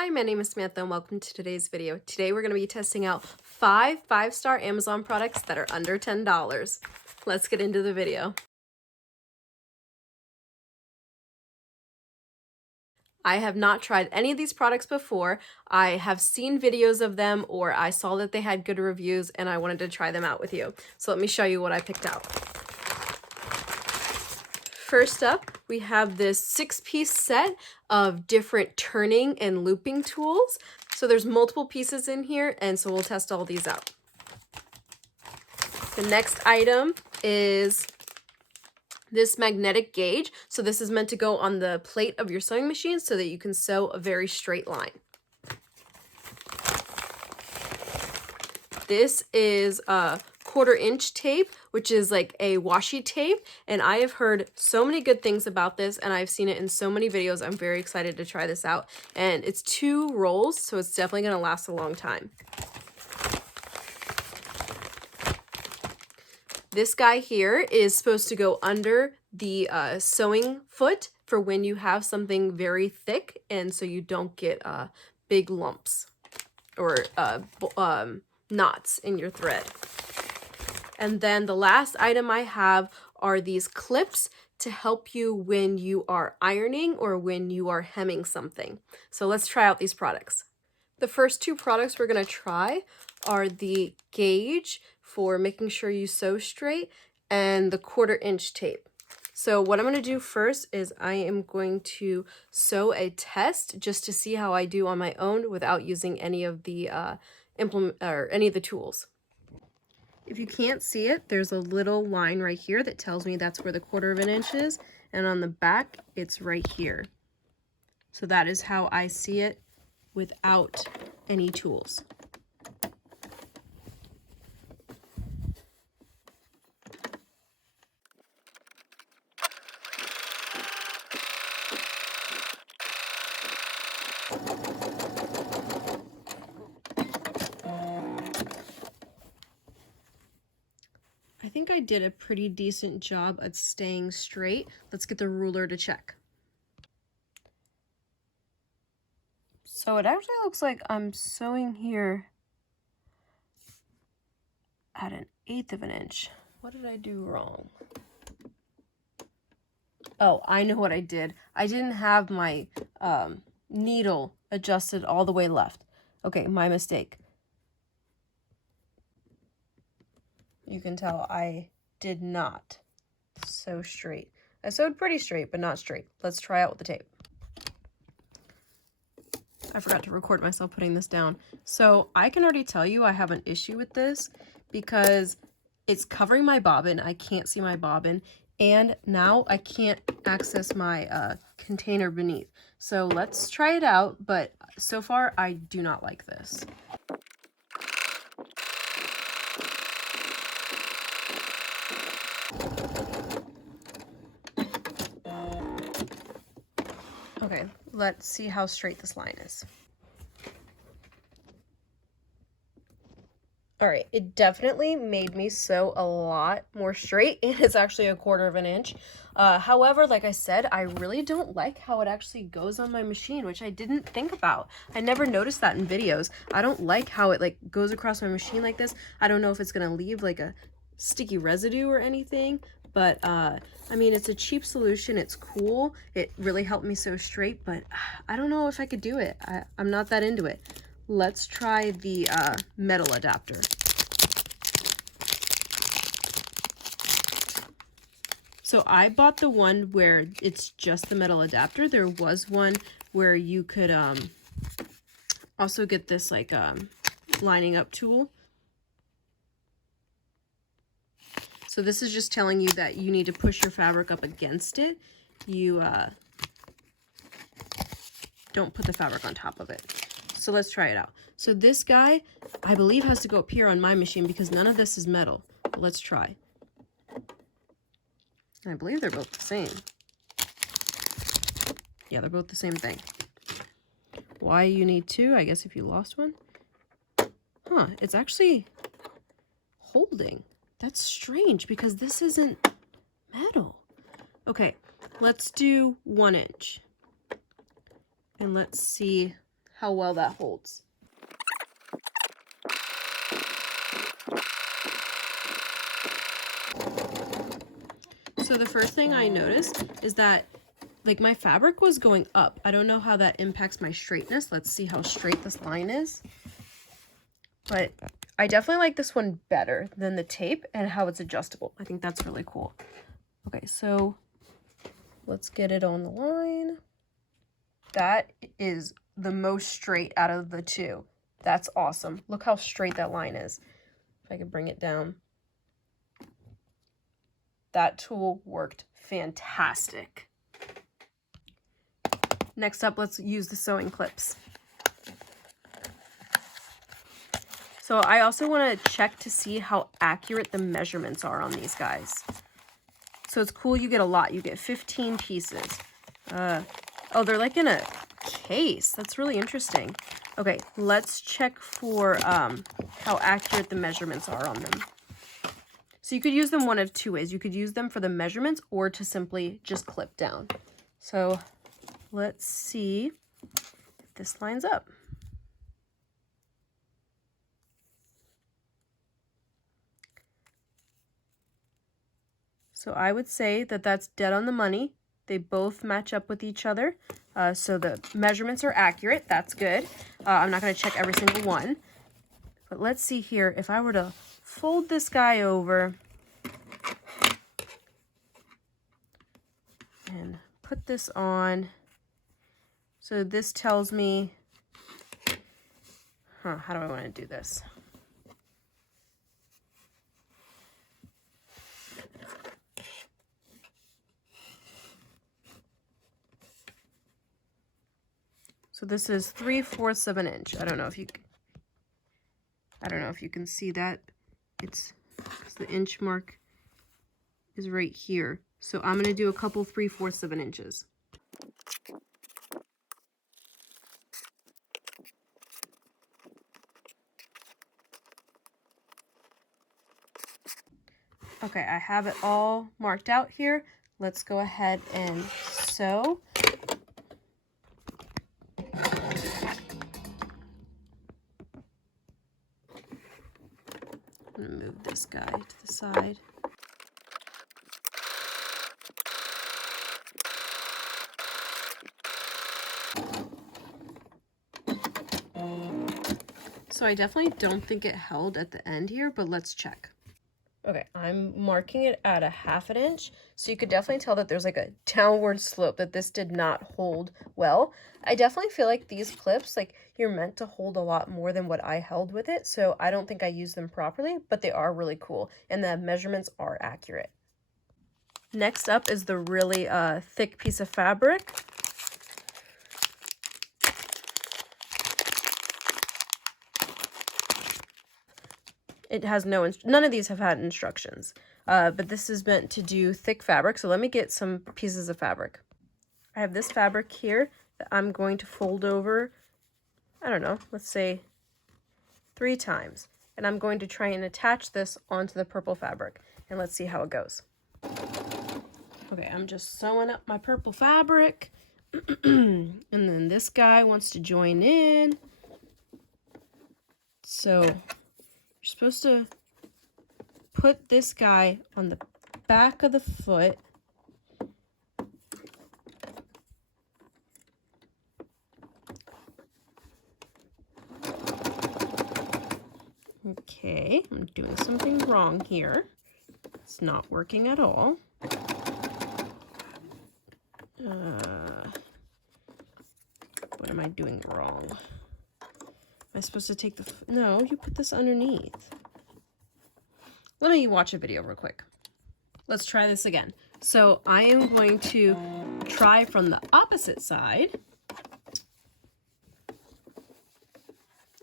Hi, my name is Samantha and welcome to today's video. Today we're going to be testing out 5-star Amazon products that are under $10. Let's get into the video. I have not tried any of these products before. I have seen videos of them or I saw that they had good reviews and I wanted to try them out with you. So let me show you what I picked out. First up, we have this 6-piece set of different turning and looping tools. So there's multiple pieces in here, and so we'll test all these out. The next item is this magnetic gauge. So this is meant to go on the plate of your sewing machine so that you can sew a very straight line. This is a 1/4-inch tape, which is like a washi tape, and I have heard so many good things about this and I've seen it in so many videos. I'm very excited to try this out, and it's 2 rolls, so it's definitely going to last a long time. This guy here is supposed to go under the sewing foot for when you have something very thick, and so you don't get big lumps or knots in your thread. And then the last item I have are these clips to help you when you are ironing or when you are hemming something. So let's try out these products. The first 2 products we're going to try are the gauge for making sure you sew straight and the 1/4-inch tape. So what I'm going to do first is I am going to sew a test just to see how I do on my own without using any of the tools. If you can't see it, there's a little line right here that tells me that's where the 1/4 inch is, and on the back it's right here. So that is how I see it without any tools. I think I did a pretty decent job at staying straight. Let's get the ruler to check. So it actually looks like I'm sewing here at 1/8 inch. What did I do wrong? Oh, I know what I did. I didn't have my needle adjusted all the way left. Okay, my mistake. You can tell I did not sew straight. I sewed pretty straight, but not straight. Let's try out with the tape. I forgot to record myself putting this down. So I can already tell you I have an issue with this because it's covering my bobbin. I can't see my bobbin, and now I can't access my container beneath. So let's try it out, but so far I do not like this. Okay, let's see how straight this line is. All right, it definitely made me sew a lot more straight, and it's actually 1/4 inch. However, like I said, I really don't like how it actually goes on my machine, which I didn't think about. I never noticed that in videos. I don't like how it like goes across my machine like this. I don't know if it's gonna leave like a sticky residue or anything, but I mean, it's a cheap solution. It's cool. It really helped me sew straight, but I don't know if I could do it. I'm not that into it. Let's try the metal adapter. So I bought the one where it's just the metal adapter. There was one where you could also get this like lining up tool. So this is just telling you that you need to push your fabric up against it. You don't put the fabric on top of it. So let's try it out. So this guy, I believe, has to go up here on my machine because none of this is metal. But let's try. I believe they're both the same. Yeah, they're both the same thing. Why you need 2? I guess if you lost one. Huh, it's actually holding. That's strange because this isn't metal. Okay, let's do 1 inch. And let's see how well that holds. So the first thing I noticed is that like my fabric was going up. I don't know how that impacts my straightness. Let's see how straight this line is. But I definitely like this one better than the tape and how it's adjustable. I think that's really cool. Okay, so let's get it on the line. That is the most straight out of the two. That's awesome. Look how straight that line is. If I could bring it down. That tool worked fantastic. Next up, let's use the sewing clips. So I also want to check to see how accurate the measurements are on these guys. So it's cool, you get a lot. You get 15 pieces. Oh, they're like in a case. That's really interesting. Okay, let's check for how accurate the measurements are on them. So you could use them one of two ways. You could use them for the measurements or to simply just clip down. So let's see if this lines up. So I would say that that's dead on the money. They both match up with each other. So the measurements are accurate. That's good. I'm not going to check every single one. But let's see here. If I were to fold this guy over and put this on. So this tells me, how do I want to do this? So this is 3/4 of an inch. I don't know if you can see that. It's the inch mark is right here. So I'm going to do a couple 3/4 of an inches. Okay, I have it all marked out here. Let's go ahead and sew. I'm going to move this guy to the side. So I definitely don't think it held at the end here, but let's check. Okay, I'm marking it at 1/2 inch, so you could definitely tell that there's like a downward slope, that this did not hold well. I definitely feel like these clips, like you're meant to hold a lot more than what I held with it, so I don't think I used them properly, but they are really cool, and the measurements are accurate. Next up is the really thick piece of fabric. It has none of these have had instructions, but this is meant to do thick fabric. So let me get some pieces of fabric. I have this fabric here that I'm going to fold over, I don't know, let's say 3 times. And I'm going to try and attach this onto the purple fabric. And let's see how it goes. Okay, I'm just sewing up my purple fabric. And then this guy wants to join in. So you're supposed to put this guy on the back of the foot. Okay, I'm doing something wrong here. It's not working at all. What am I doing wrong? Am I supposed to take the... No, you put this underneath. Let me watch a video real quick. Let's try this again. So I am going to try from the opposite side.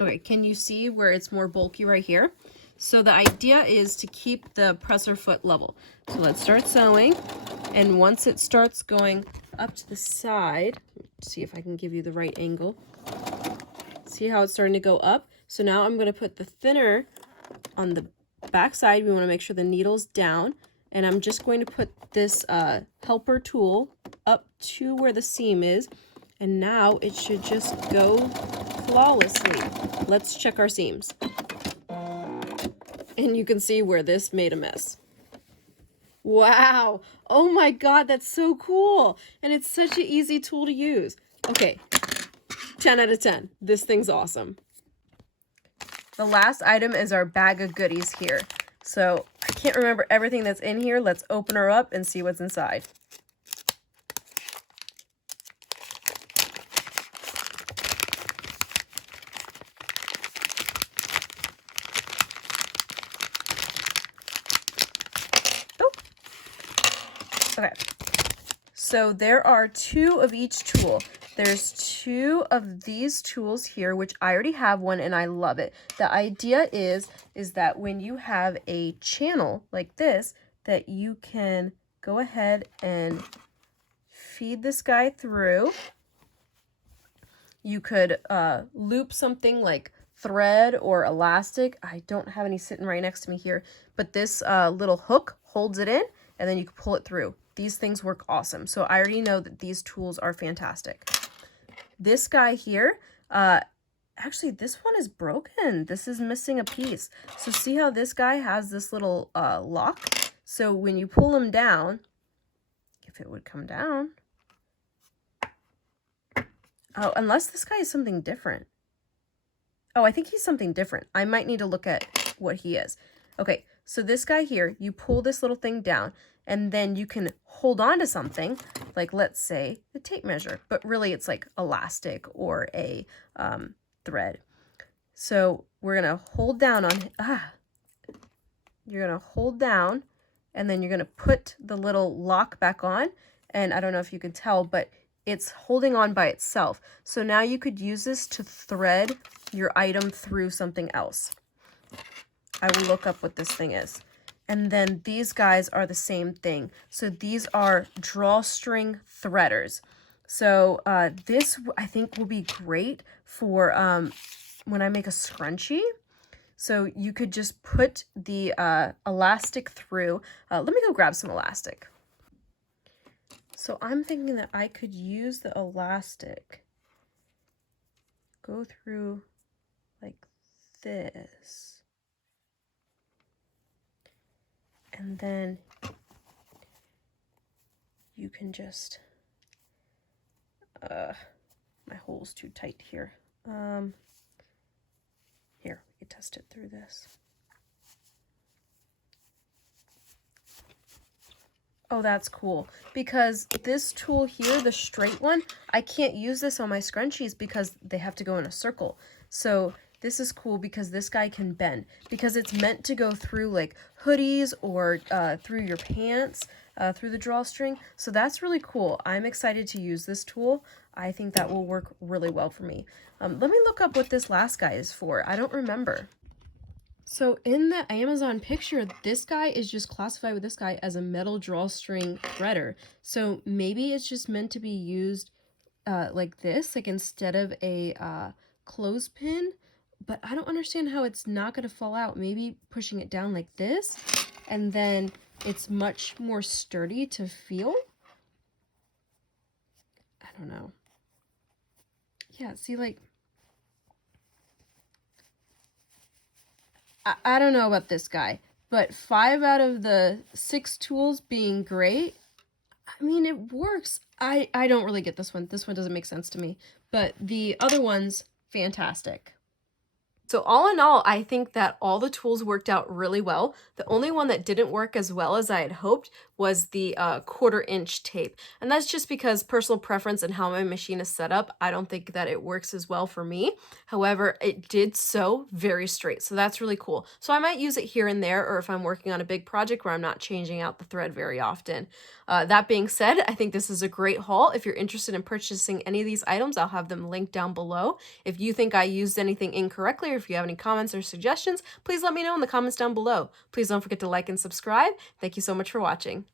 Okay, can you see where it's more bulky right here? So the idea is to keep the presser foot level. So let's start sewing. And once it starts going up to the side, let's see if I can give you the right angle. See how it's starting to go up? So now I'm going to put the thinner on the back side. We want to make sure the needle's down. And I'm just going to put this helper tool up to where the seam is. And now it should just go flawlessly. Let's check our seams. And you can see where this made a mess. Wow. Oh my God, that's so cool. And it's such an easy tool to use. Okay, 10 out of 10. This thing's awesome. The last item is our bag of goodies here. So I can't remember everything that's in here. Let's open her up and see what's inside. Okay, so there are 2 of each tool. There's 2 of these tools here, which I already have one and I love it. The idea is that when you have a channel like this, that you can go ahead and feed this guy through. You could loop something like thread or elastic. I don't have any sitting right next to me here, but this little hook holds it in and then you can pull it through. These things work awesome. So I already know that these tools are fantastic. This guy here, actually this one is broken. This is missing a piece. So see how this guy has this little lock? So when you pull him down, if it would come down. Oh, unless this guy is something different. Oh, I think he's something different. I might need to look at what he is. Okay, so this guy here, you pull this little thing down and then you can hold on to something like, let's say, the tape measure, but really it's like elastic or a thread. So we're gonna hold down on, you're gonna hold down and then you're gonna put the little lock back on. And I don't know if you can tell, but it's holding on by itself. So now you could use this to thread your item through something else. I will look up what this thing is. And then these guys are the same thing. So these are drawstring threaders. So this I think will be great for when I make a scrunchie. So you could just put the elastic through. Let me go grab some elastic. So I'm thinking that I could use the elastic, go through like this, and then you can just, my hole's too tight here. Here, we can test it through this. Oh, that's cool, because this tool here, the straight one, I can't use this on my scrunchies because they have to go in a circle. So this is cool because this guy can bend, because it's meant to go through like hoodies or through your pants, through the drawstring. So that's really cool. I'm excited to use this tool. I think that will work really well for me. Let me look up what this last guy is for. I don't remember. So in the Amazon picture, this guy is just classified with this guy as a metal drawstring threader. So maybe it's just meant to be used like this, like instead of a clothespin. But I don't understand how it's not going to fall out. Maybe pushing it down like this, and then it's much more sturdy to feel. I don't know. Yeah, see, like, I don't know about this guy, but 5 out of the 6 tools being great, I mean, it works. I don't really get this one. This one doesn't make sense to me, but the other one's fantastic. So all in all, I think that all the tools worked out really well. The only one that didn't work as well as I had hoped was the 1/4 inch tape. And that's just because personal preference and how my machine is set up, I don't think that it works as well for me. However, it did sew very straight. So that's really cool. So I might use it here and there, or if I'm working on a big project where I'm not changing out the thread very often. That being said, I think this is a great haul. If you're interested in purchasing any of these items, I'll have them linked down below. If you think I used anything incorrectly, or if you have any comments or suggestions, please let me know in the comments down below. Please don't forget to like and subscribe. Thank you so much for watching.